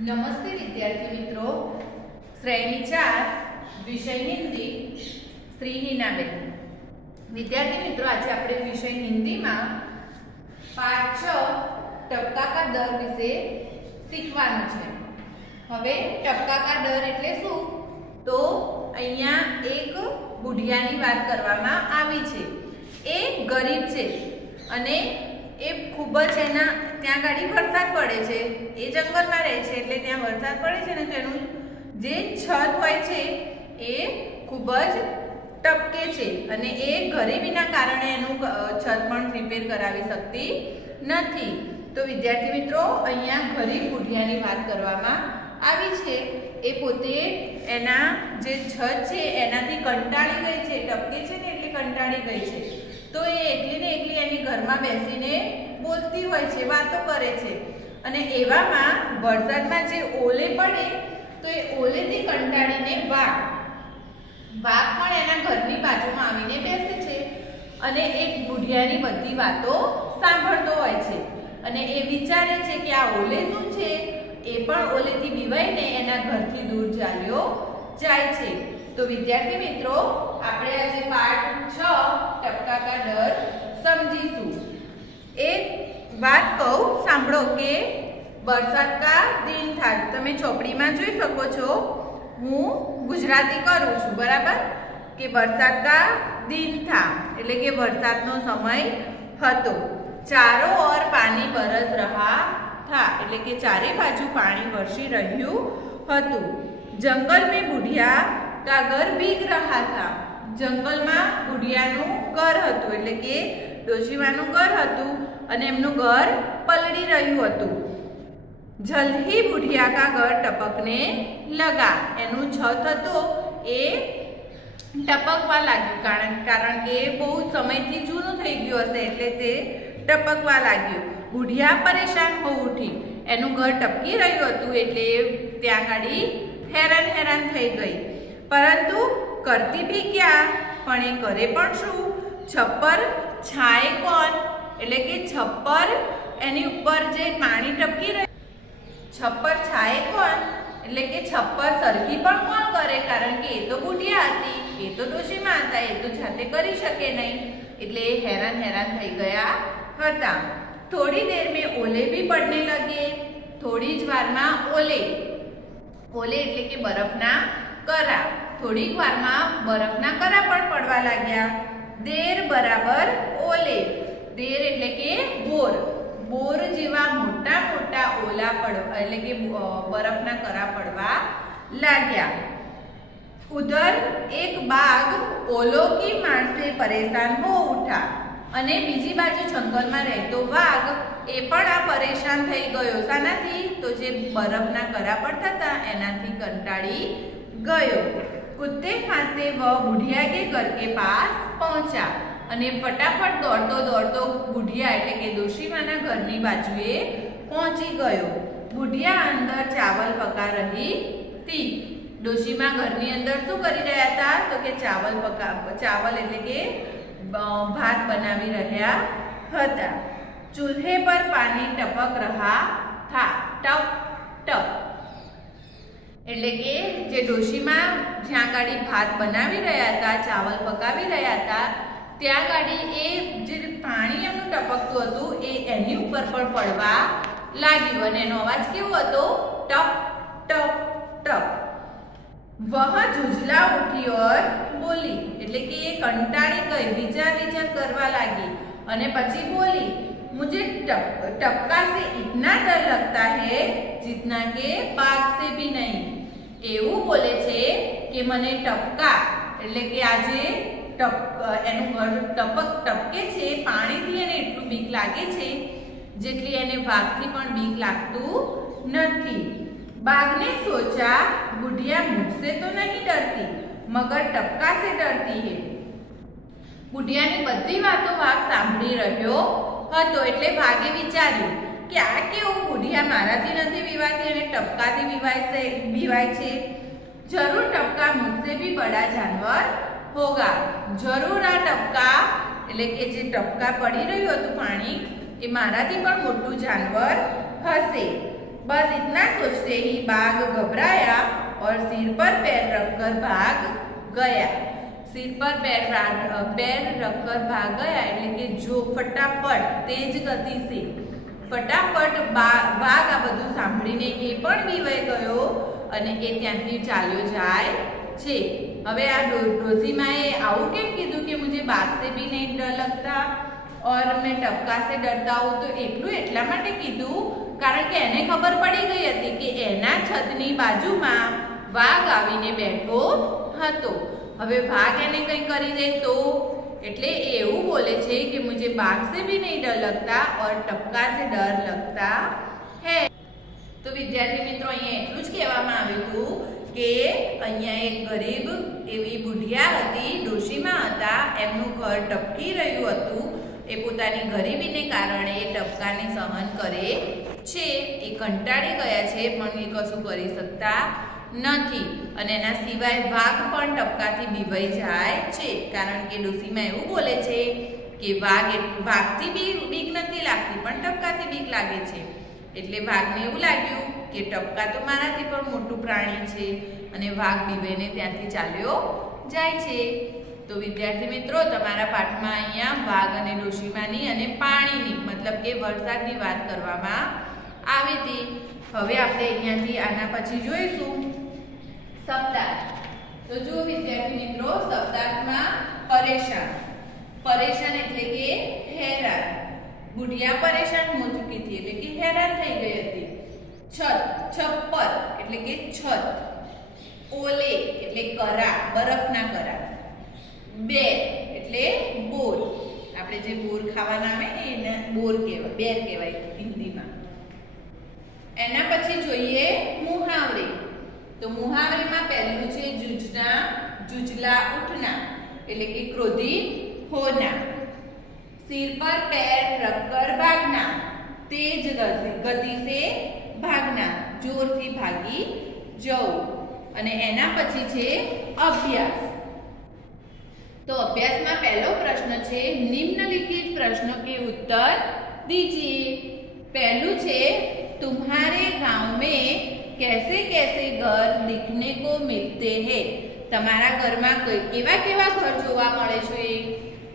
नमस्ते विद्यार्थी मित्रों, श्रेणी 4 विषय हिंदी श्री हीनाबेन। विद्यार्थी मित्रों, आज આપણે વિષય હિન્દીમાં પાઠ 6 ટપકા કા દર વિશે શીખવાનું છે। હવે ટપકા કા દર એટલે શું? તો અહીંયા એક બુઢિયાની વાત કરવામાં આવી છે। એ ગરીબ છે અને એ ખૂબ જ એના ત્યાં ગાડી વરસાદ પડે છે। એ જંગલમાં રહે છે એટલે ત્યાં વરસાદ પડે છે ને તેનું જે છત હોય છે એ ખૂબ જ ટપકે છે અને એ ગરીબીના કારણે એનું છત પણ રિપેર કરાવી શકતી નથી। તો વિદ્યાર્થી મિત્રો, અહીંયા ગરીબ બુઢિયાની વાત કરવામાં આવી છે। એ પોતે એના જે છત છે એનાથી કંટાળી ગઈ છે, ટપકે છે ને એટલે કંટાળી ગઈ છે। તો એ એકલી ને એકલી એની ઘરમાં બેસીને બોલતી હોય છે, વાતો કરે છે અને એવામાં વરસાદમાં જે ઓલે પડે તો એ ઓલેથી કંટાળીને વાઘ પણ એના ઘરની બાજુમાં આવીને બેસે છે અને એક બુઢિયાની બધી વાતો સાંભળતો હોય છે અને એ વિચારે છે કે આ ઓલે શું છે, એ પણ ઓલેથી બીવાઈને એના ઘરથી દૂર ચાલ્યો જાય છે। તો વિદ્યાર્થી મિત્રો, આપણે આજે પાઠ 6 ટપકા કા ડર સમજીશું। એક વાત કહું, સાંભળો કે વરસાદ કા દિન था। તમે ચોપડીમાં જોઈ શકો છો, હું ગુજરાતી કરું છું, બરાબર? કે વરસાદ કા દિન था એટલે કે વરસાદનો સમય હતો। ચારો ઓર પાણી બરસ रहा था એટલે કે ચારે બાજુ પાણી વરસી રહ્યું હતું। जंगल में बुढ़िया का घर भीग रहा था। जंगलમાં બુઢિયાનું ઘર હતું એટલે કે ડોશીમાનું ઘર હતું અને એમનું ઘર પલળી રહ્યું હતું। જલ્દી બુઢિયા का घर टपकने लगा। એનું છત હતો એ ટપકવા લાગ્યું, કારણ કે બહુ સમયથી જૂનું થઈ ગયું હશે એટલે તે ટપકવા લાગ્યું। બુઢિયા પરેશાન હો ઉઠી। એનું ઘર ટપકી રહ્યું હતું એટલે ત્યાં ગાડી हैरान થઈ ગઈ। પરંતુ કરતી भी क्या, પણ એ કરે પણ શું? છપ્પર છાય કોણ એટલે કે છપ્પર એની ઉપર જે પાણી ટપકી રહ્યું, છપ્પર છાય કોણ એટલે કે છપ્પર સરખી પણ કોણ કરે? કારણ કે એ તો બુઢિયા હતી, એ તો ડોશીમાં હતા, એ તો જાતે કરી શકે નહીં એટલે એ हैरान થઈ ગયા હતા। થોડી देर में ओले भी पड़ने लगे। થોડી જ વારમાં ઓલે એટલે કે બરફના કરા, થોડીક વારમાં બરફના કરા પણ પડવા લાગ્યા। દેર બરાબર ઓલે। દેર એટલે કે બોર જેવા મોટા ઓલા પડવા એટલે કે બરફના કરા પડવા લાગ્યા। ઉધર એક બાઘ ઓલો की मार से परेशान हो उठा। અને બીજી બાજુ જંગલમાં રહેતો વાઘ એ પણ આ પરેશાન થઈ ગયો। શાનાથી? તો જે બરફના કરા પડતા હતા એનાથી કંટાળી ગયો। કુત્તે ખાતે વહ બુઢિયા के घर के पास पहुंचा। અને ફટાફટ દોડતો બુઢિયા એટલે કે ડોશીમાના ઘરની બાજુએ પહોંચી ગયો। બુઢિયા અંદર ચાવલ પકા રહી थी। ડોશીમા ઘરની અંદર શું કરી રહ્યા હતા? તો કે ચાવલ એટલે કે भात बनावी रह्या हता। चूल्हे पर पानी टपक रहा था। टप टप એટલે કે જે ડોશીમાં જ્યાં ગાડી ભાત બનાવી રહ્યા હતા, ચાવલ પકાવી રહ્યા હતા, ત્યાં ગાડી એ જે પાણી એમનું ટપકતું હતું એ એની ઉપર પણ પડવા લાગ્યું અને એનો અવાજ કેવો હતો? ટપ ટપ ટપ। वह झुंझला उठी और बोली એટલે કે એ કંટાળી ગઈ, વિચાર કરવા લાગી અને પછી બોલી, मुझे टपका से इतना डर लगता है जितना के बाघ से भी नहीं। એવું બોલે છે કે મને ટપકા એટલે કે આજે એનું ઘર ટપકે છે, પાણીથી એને એટલું બીક લાગે છે જેટલી એને વાઘથી પણ બીક લાગતું નથી। बाघ ने सोचा, बुढ़िया मुझसे तो नहीं डरती मगर टपका से डरती है। बुढ़ियानी बधी वातो वाघ सांभળી રહ્યો હતો એટલે વાઘે વિચાર્યું કે આ કેવું, બુઢિયા મારાથી નથી બીવાતી અને ટપકાથી બીવાય છે। જરૂર ટપકા મુझसे भी बड़ा जानवर होगा। જરૂર આ ટપકા એટલે કે જે ટપકા પડી રહ્યું હતું પાણી એ મારાથી પણ મોટું જાનવર હશે। बस इतना सोचते ही बाघ घबराया और सिर पर पैर रखकर भाग गया। सिर पर पैर रखकर भाग गया એટલે કે જો ફટાફટ તેજ ગતિ से ફટાફટ બાઘ આ બધું સાંભળીને એ પણ બીવાઈ ગયો અને એ ત્યાંથી ચાલ્યો જાય છે। હવે આ ડોસીમાએ આવું કેમ કીધું કે मुझे बाघ से भी नहीं डर लगता और मैं टपका से डरता हूँ, तो એટલું એટલા માટે કીધું કારણ કે એને ખબર પડી ગઈ હતી કે એના છતની બાજુમાં વાઘ આવીને બેઠો હતો। હવે વાઘ એને કંઈ કરી દે તો એટલે એવું બોલે છે કે मुझे बाघ से भी नहीं डर लगता और टपका से डर लगता है। तो विद्यार्थी मित्रों અહીંયા એટલું જ કહેવામાં આવ્યું હતું કે અહીંયા એક ગરીબ એવી બુઢિયા હતી, ડોશીમાં હતા, એમનું ઘર ટપકી રહ્યું હતું। એ પોતાની ગરીબીને કારણે એ ટપકાને સહન કરે છે। એ કંટાળી ગયા છે પણ એ કશું કરી શકતા નથી અને એના સિવાય વાઘ પણ ટપકાથી બીવાઈ જાય છે કારણ કે ડોસીમાં એવું બોલે છે કે વાઘથી બીક નથી લાગતી પણ ટપકાથી બીક લાગે છે। એટલે વાઘને એવું લાગ્યું કે ટપકા તો મારાથી પણ મોટું પ્રાણી છે અને વાઘ બીવાઈને ત્યાંથી ચાલ્યો જાય છે। તો વિદ્યાર્થી મિત્રો તમારા પાઠમાં અહીંયા વાઘ અને ડોશીમાની અને પાણીની મતલબ કે વરસાદની વાત કરવામાં આવી હતી। હવે આપણે અહીંયાથી આના પછી જોઈશું શબ્દાર્થ। તો જો વિદ્યાર્થી મિત્રો શબ્દાર્થમાં પરેશાન, પરેશાન એટલે કે હેરાન, બુઢિયા પરેશાન हो चुकी थी એટલે કે હેરાન થઈ ગઈ હતી। છત, છપ્પર એટલે કે છત, ઓલે એટલે કરા, બરફના કરા, બેર એટલે બોર, આપણે જે બોર ખાવાના આવે ને એને બોર કહેવાય, બેર કહેવાય હિન્દીમાં। એના પછી જોઈએ મુહાવરે। તો મુહાવરેમાં પહેલું છે જૂજના, જુજલા ઉઠના એટલે કે ક્રોધિત હોના। सिर पर पैर रखकर भागना, तेज गति से भागना, जोर थी भागी जવું। અને એના પછી છે અભ્યાસ। तो अभ्यास में पहलो प्रश्न है निम्नलिखित प्रश्नों के उत्तर दीजिए। पहलू है तुम्हारे गांव में कैसे कैसे घर दिखने को मिलते हैं। तमारा घर में केवा केवा घर जोवा मळे छे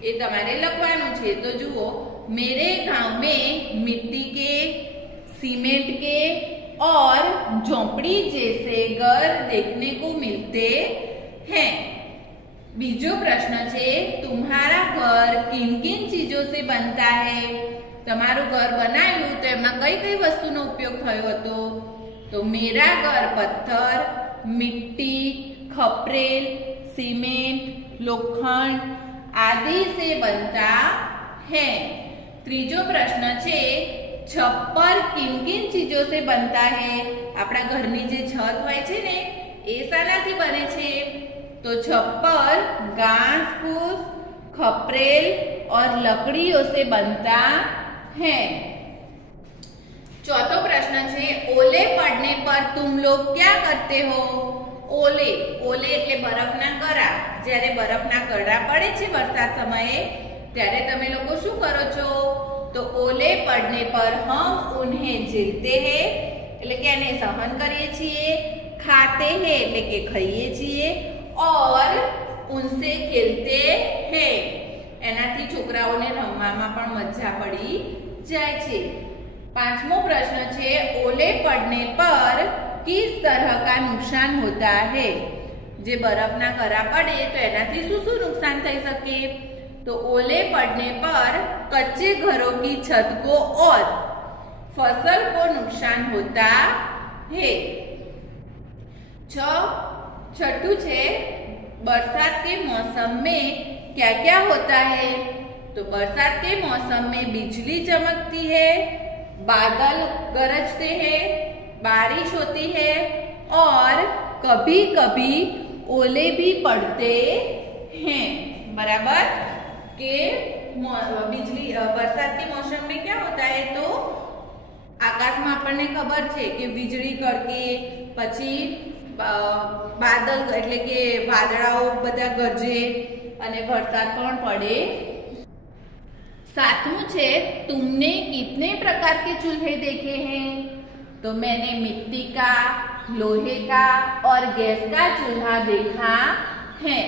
ये तमारे लखवानुं छे। तो जुओ मेरे गांव में मिट्टी के, सीमेंट के और झोंपड़ी जैसे घर देखने को मिलते हैं। बीजो प्रश्न है तुम्हारा घर किन किन चीजों से बनता है। तमारू घर बनाव्યું तो एमां कई कई वस्तुनो उपयोग थयो हतो। तो मेरा घर पत्थर, मिट्टी, खपरेल, सीमेंट, लोखंड आदि से बनता है। त्रीजो प्रश्न है छप्पर किन किन चीजों से बनता है। आपड़ा घरनी जे छत होय छे ने ए शानाथी बने छे। तो छप्पर घास फूस, खपरेल और लकड़ियों से बनता है। चौथो प्रश्न है ओले पड़ने पर तुम लोग क्या करते हो। ओले, ओले એટલે બરફના કરા। જ્યારે બરફના કરા પડે છે વરસાદ સમયે ત્યારે તમે લોકો શું કરો છો। તો ઓલે પડને પર हम उन्हें झेलते हैं એટલે કે એને સહન કરીએ છીએ। ખાતે हैं એટલે કે ખાઈએ છીએ और उनसे खेलते हैं एनाथी छोकराओने रमवामां पण मजा पड़ी जाय छे। पांचमो प्रश्न है ओले पड़ने पर किस तरह का नुकसान होता है। जे बरफना करा पड़े तो एनाथी शुं नुकसान थई सके। तो ओले पड़ने पर कच्चे घरों की छत को और फसल को नुकसान होता है। छठू है बरसात के मौसम में क्या क्या होता है। तो बरसात के मौसम में बिजली चमकती है, बादल गरजते हैं, बारिश होती है और कभी कभी ओले भी पड़ते हैं। बराबर के बिजली बरसात के मौसम में क्या होता है। तो आकाश में आपने खबर है कि वीजળી कड़के पछी बादल એટલે કે વાદળાઓ બધા ગરજે અને વરસાદ પણ પડે। सातवां है तुमने कितने प्रकार के चूल्हे देखे हैं। तो मैंने मिट्टी का, लोहे का और गैस का चूल्हा देखा है।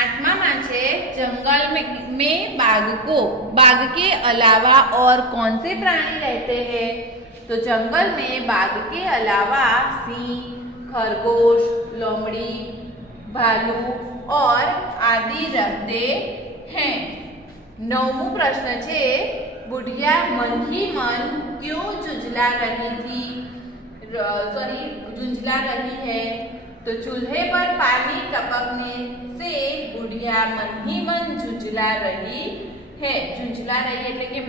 8वां में छे जंगल में बाघ के अलावा और कौन से प्राणी रहते हैं? तो जंगल में बाघ के अलावा सिंह, खरगोश, लोमड़ी, भालू और आदि रहते हैं। 9वां प्रश्न छे बुढ़िया मन ही मन क्यों झुंझला रही है? तो चूल्हे पर पानी टपकने से बुढ़िया मन ही मन झुंझला रही है। झुंझला रही એટલે કે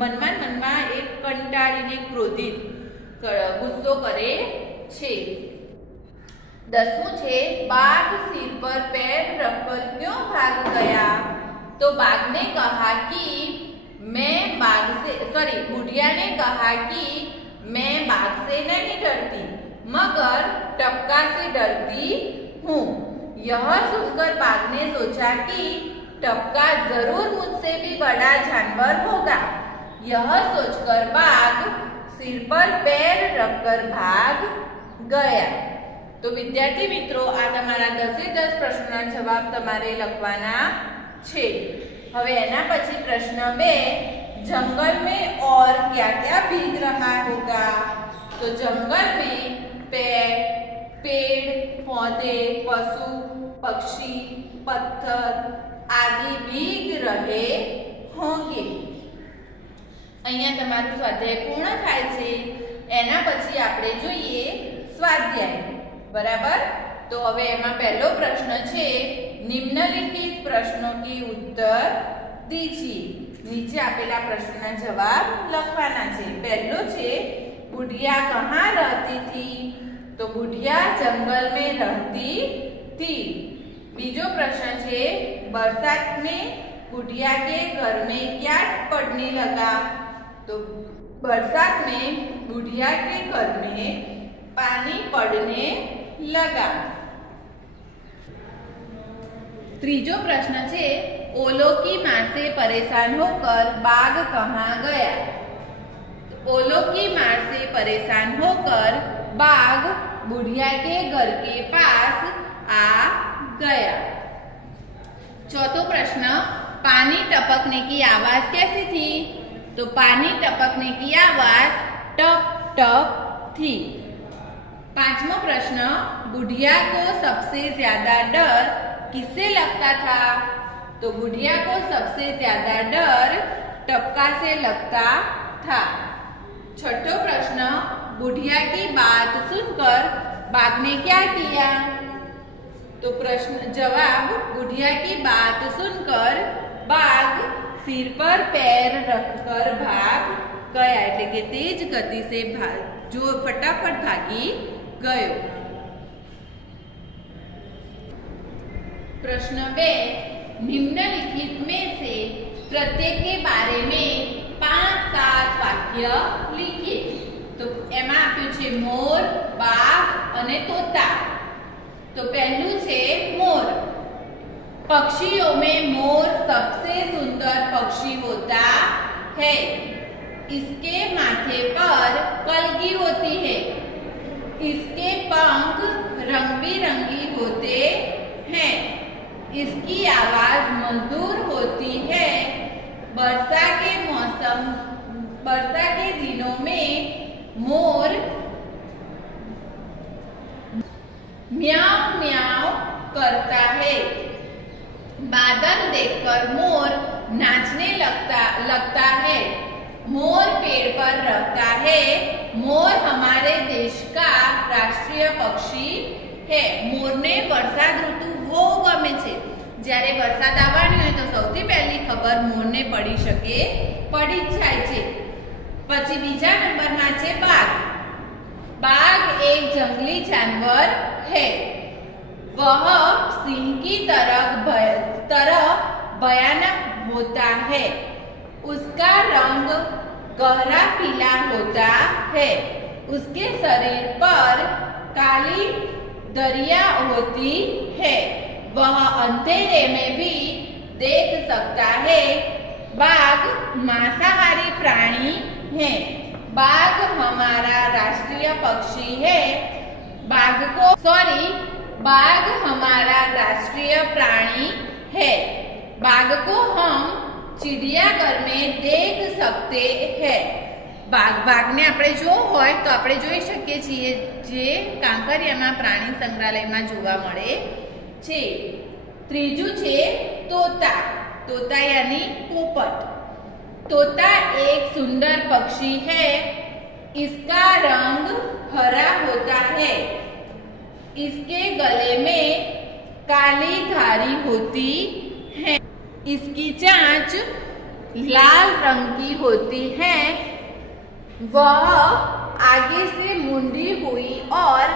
મનમાં એક કંટાળીને ક્રોધિત ગુસ્સો કરે છે। 10મું છે बाघ सिर पर पैर रखकर क्यों भाग गया? तो बाघ ने कहा कि बुढ़िया ने कहा कि मैं बाघ से नहीं डरती मगर टपका से डरती हूँ। यह सुनकर बाघ ने सोचा कि टपका जरूर मुझसे भी बड़ा जानवर होगा। यह सोचकर बाघ सिर पर पैर रखकर भाग गया। तो विद्यार्थी मित्रों आ तमारा 10 प्रश्नों जवाब तमारे लखवाना छे। हवे एना पछी प्रश्न 2 जंगल में और क्या क्या भीग रहा होगा? तो जंगल में पेड़, पौधे, पशु, पक्षी, पत्थर आदि भीग रहे होंगे। अहींया तमारुं स्वाध्याय पूर्ण थाय छे। एना पछी आपणे जोईए स्वाध्याय। बराबर? तो हवे एमां पहलो प्रश्न छे निम्नलिखित प्रश्नों के उत्तर दीजिए। नीचे आपेला प्रश्नना जवाब लखवाना छे। पहलो छे बुढ़िया कहाँ रहती थी? तो बुढ़िया जंगल में रहती थी। बीजो प्रश्न छे बरसात में बुढ़िया के घर में क्या पड़ने लगा? तो बरसात में बुढ़िया के घर में पानी पड़ने लगा। तीजो प्रश्न छे ओलो की मां से परेशान होकर बाघ कहाँ गया? ओलो की मार से परेशान होकर बाघ बुढ़िया के घर के पास आ गया। चौथो प्रश्न पानी टपकने की आवाज कैसी थी? तो पानी टपकने की आवाज टप टप थी। 5वां प्रश्न बुढ़िया को सबसे ज्यादा डर किससे लगता था? तो बुढ़िया को सबसे ज्यादा डर टपका से लगता था। 6ठो प्रश्न बुढ़िया की बात सुनकर बाघ ने क्या किया? तो प्रश्न जवाब बुढ़िया की बात सुनकर बाघ सिर पर पैर रखकर भाग गया એટલે કે तेज गति से जो फटाफट भागी गयो। प्रश्न 2 निम्नलिखित में से प्रत्येक के बारे में 5-7 वाक्य लिखिए। तो एमा आप्युं छे मोर, बाघ अने तोता। तो पहलू छे मोर। पक्षियों में मोर सबसे सुंदर पक्षी होता है। इसके माथे पर कलगी होती है। इसके पंख रंग बिरंगी होते हैं। इसकी आवाज मधुर होती है। वर्षा के दिनों में मोर म्याऊ म्याऊ करता है। बादल देखकर मोर नाचने लगता है। मोर पेड़ पर रहता है। मोर हमारे देश का राष्ट्रीय पक्षी है। मोर ने वरसाद ऋतु बહુ ગમે છે। જ્યારે વરસાદ આવવાનો હોય તો સૌથી પહેલી ખબર મોરને પડી જ જાય છે। પછી બીજા નંબરમાં છે બાઘ। बाघ एक जंगली जानवर है। वह सिंह की तरह भयानक होता है। उसका रंग गहरा पीला होता है। उसके शरीर पर काली दरिया होती है। वह अंधेरे में भी देख सकता है। बाघ मांसाहारी प्राणी है। बाघ हमारा राष्ट्रीय पक्षी है। बाघ हमारा राष्ट्रीय प्राणी है। बाघ को हम चिड़ियाघर में देख सकते हैं। बाघ ने આપણે જો હોય તો આપણે જોઈ શકીએ છીએ, જે કાંકરિયામાં પ્રાણી સંગ્રહાલયમાં જોવા મળે છે। ત્રીજું છે તોતા। तोता यानी पोपट। तोता एक सुंदर पक्षी है। इसका रंग हरा होता है। इसके गले में काली धारी होती है। इसकी चांच लाल रंग की होती है। वह आगे से मुंडी हुई और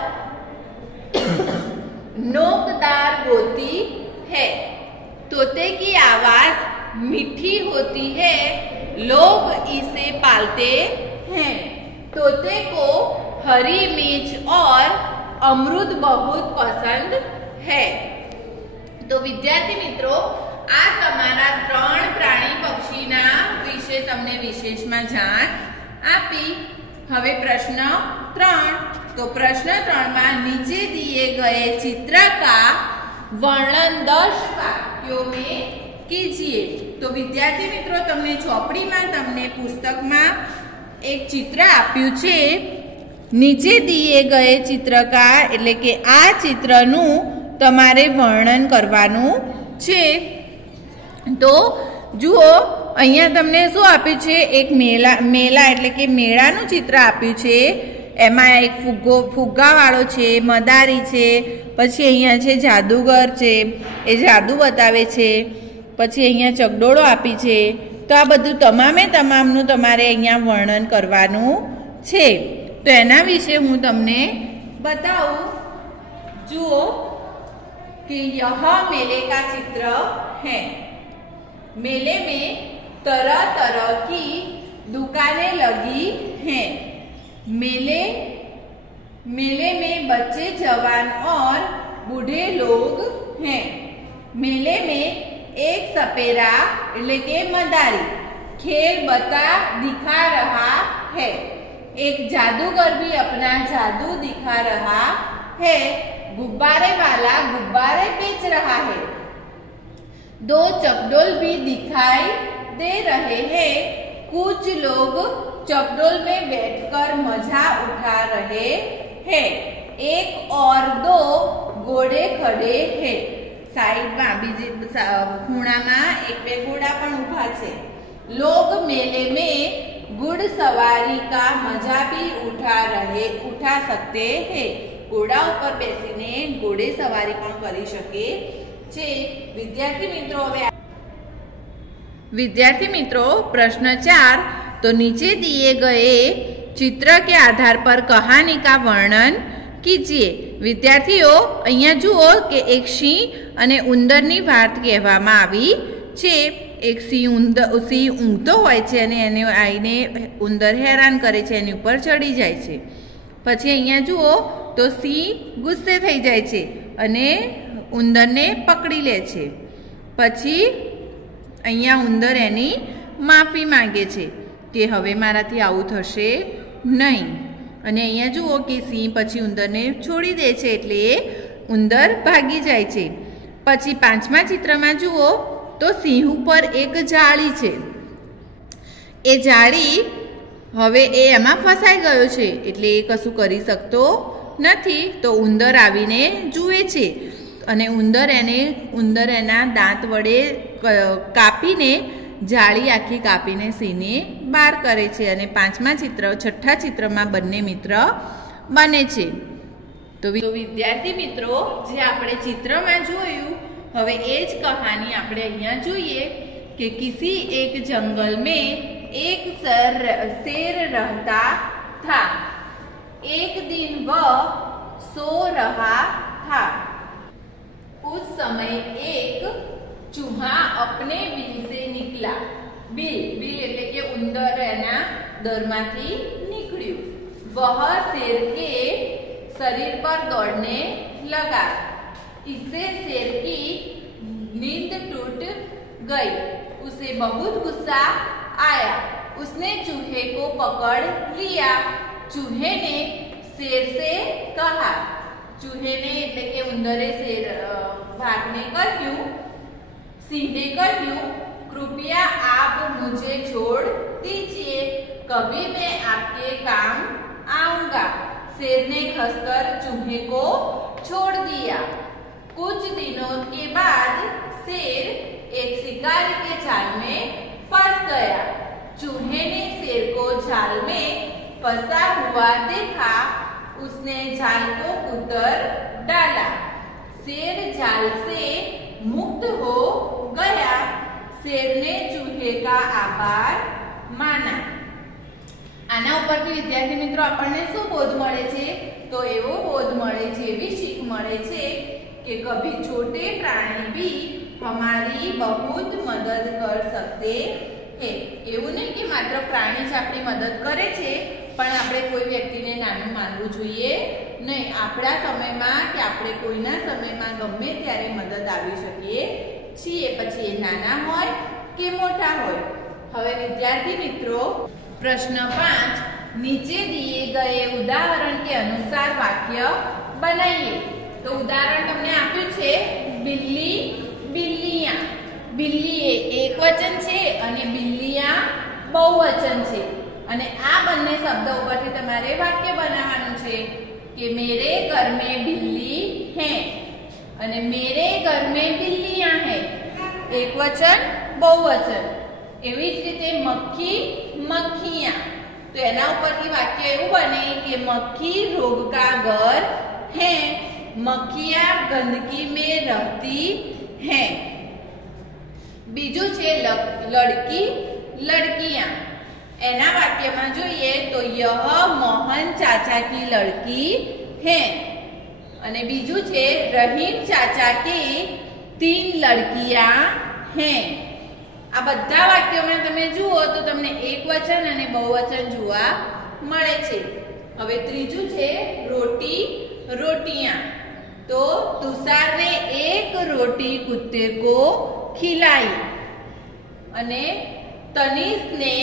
नोकदार होती है। तोते की आवाज मीठी होती है। लोग इसे पालते हैं। तोते को हरी मिर्च और अमरूद बहुत पसंद है। तो विद्यार्थी मित्रों, आ तमारा 3 प्राणी पक्षीना विषे तमने विशेषमां जाण आपी। हवे प्रश्न 3। तो प्रश्न 3 में नीचे दिए गए चित्र का वर्णन 10 वाक्यों में कीजिए। तो विद्यार्थी मित्रों, तमने चौपड़ी में तमने पुस्तक में एक चित्र आप्यु छे। नीचे दिए गए चित्र का एटले के आ चित्रनु तमारे वर्णन करवानुं छे। तो जुओ, अहींया तमने शुं आप्युं छे, एक मेला एटले के मेळानुं चित्र आप्युं छे। एमां एक फुग्गावाळो छे, मदारी छे, पछी अहींया छे जादूगर छे, ए जादू बतावे छे, पछी अहींया चकडोळो आपी छे। तो आ बधुं तमामे तमामनुं तमारे अहींया वर्णन करवानुं छे। तो एना विषे हूँ तमने बताऊं। जुओ कि यह मेले का चित्र है। मेले में तरह तरह की दुकानें लगी हैं। मेले में बच्चे, जवान और बूढ़े लोग हैं। मेले में एक सपेरा એટલે કે મદારી खेल दिखा रहा है। एक जादूगर भी अपना जादू दिखा रहा है। गुब्बारे वाला गुब्बारे बेच रहा है। 2 चकडोल भी दिखाई दे रहे हैं। कुछ लोग चकडोल में बैठकर मजा उठा रहे हैं। 1 और 2 घोड़े खड़े हैं। साइड में बीजे खूणा में 1-2 घोड़ा पण उभा छे। लोग मेले में घुड़सवारी का मजा भी उठा सकते हैं। घोड़ा ऊपर बेसीने घोड़े सवारी पण करी शके छे। विद्यार्थी मित्रों, प्रश्न 4। तो नीचे दिए गए चित्र के आधार पर कहानी का वर्णन कीजिए। विद्यार्थीओ, अहींया जुओ के एक सिंह अने उंदरनी वात कहेवामां आवी छे। एक सिंह ઊંઘતો હોય છે અને એને આવીને ઉંદર હેરાન કરે છે, એની ઉપર ચડી જાય છે। પછી અહીંયા જુઓ તો સિંહ ગુસ્સે થઈ જાય છે અને ઉંદરને પકડી લે છે। પછી અહીંયા ઉંદર એની માફી માંગે છે કે હવે મારાથી આવું થશે નહીં। અને અહીંયા જુઓ કે સિંહ પછી ઉંદરને છોડી દે છે એટલે ઉંદર ભાગી જાય છે। પછી 5મા ચિત્રમાં જુઓ तो सिंह पर एक जाળી છે। ए जाળી હવે એ એમાં ફસાઈ ગયો છે એટલે એ કશું કરી શકતો નથી। તો ઉંદર આવીને જુએ છે અને ઉંદર એના દાંત વડે કાપીને જાળી આખી કાપીને સિંહને બહાર કરે છે અને 6ठा चित्રમાં બંને મિત્ર બને છે। તો વિદ્યાર્થી મિત્રો, જે આપણે ચિત્રમાં જોયું, હવે एज कहानी આપણે અહીંયા જોઈએ कि किसी एक जंगल में एक शेर रहता था। एक दिन वह सो रहा था। उस समय एक चूहा अपने बिल से निकला। बिल એટલે કે ઉંદર એના દરમાંથી નીકળ્યું। वह शेर के शरीर पर दौड़ने लगा। इससे शेर की नींद टूट गई। उसे बहुत गुस्सा आया। उसने चूहे को पकड़ लिया। चूहे ने शेर से कहा। चूहे ने એટલે કે ઉંદરે ભાગને કહ્યું, સિંહને કહ્યું, कृपया आप मुझे छोड़ दीजिए, कभी मैं आपके काम आऊंगा। शेर ने हंसकर चूहे को छोड़ दिया। कुछ दिनों के बाद शेर एक शिकारी के जाल में फंस गया। चूहे ने शेर को जाल में फंसा हुआ देखा। उसने जाल को उतर डाला। शेर जाल से मुक्त हो गया। शेर ने चूहे का आभार माना। આના ઉપરથી વિદ્યાર્થી મિત્રો આપણને શું બોધ મળે છે? તો એવો બોધ મળે છે, એવી શીખ મળે છે કે कभी छोटे प्राणी भी हमारी बहुत मदद कर सकते हैं। એવું નહીં કે માત્ર પ્રાણી જ આપણી મદદ કરે છે, પણ આપણે કોઈ વ્યક્તિને નાનું માનવું જોઈએ નહીં। આપણા સમયમાં કે આપણે કોઈના સમયમાં ગમે ત્યારે મદદ આવી શકીએ છીએ, પછી એ નાના હોય કે મોટા હોય। હવે વિદ્યાર્થી મિત્રો प्रश्न 5, नीचे दिए गए उदाहरण के अनुसार वाक्य बनाइए। तो उदाहरण तमने आप्યું છે बिल्ली बिल्लियां। बिल्ली એ એકવચન છે અને બિલ્લિયા બહુવચન છે અને આ બંને શબ્દો ઉપરથી તમારે વાક્ય બનાવવાનું છે કે मेरे घर में बिल्ली है અને मेरे घर में बिल्लियां है, એકવચન બહુવચન। એવી જ રીતે મક્ખી મક્खियां, तो एना ઉપરથી વાક્ય એવું બને કે मक्खी रोग का घर है, मक्खियां गंदगी में रहती हैं। बीजू छे लड़की लड़कियां। एना वाक्यमां જોઈએ तो यह मोहन चाचा की लड़की है અને બીજું છે रहीम चाचा की 3 लड़कियां हैं। आ બધા વાક્યોમાં તમે જુઓ તો તમને એકવચન અને બહુવચન જોવા મળે છે। હવે ત્રીજું છે રોટી રોટિयां। तो तुषार ने एक रोटी कुत्ते को खिलाई અને तनीष ने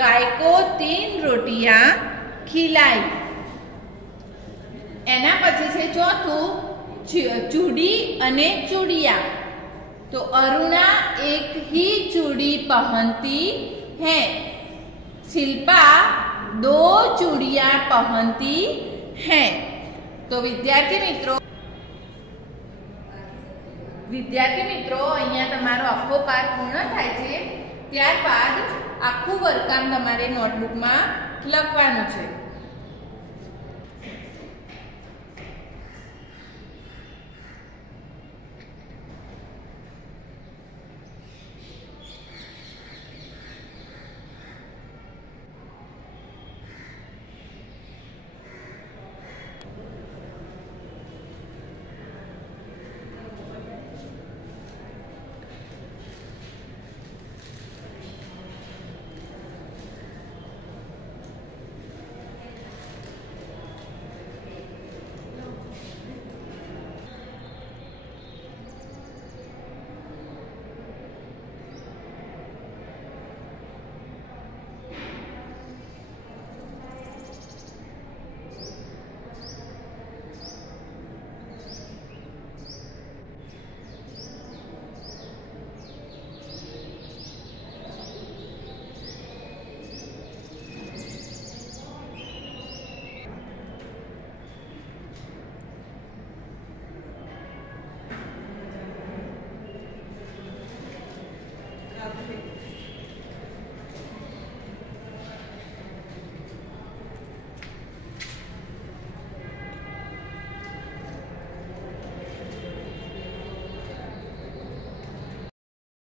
गाय को 3 रोटियां खिलाई। एना પછી છે ચોથું ચૂડી અને ચૂડિયા। तो अरुणा एक ही चूड़ी पहनती है, शिल्पा 2 चूड़ियां पहनती है। तो विद्यार्थी मित्रों अहींया तमारो आखो पाठ पूर्ण थाय छे। त्यारबाद आखुं वर्ककाम तमारे नोटबुक में लखवानुं छे।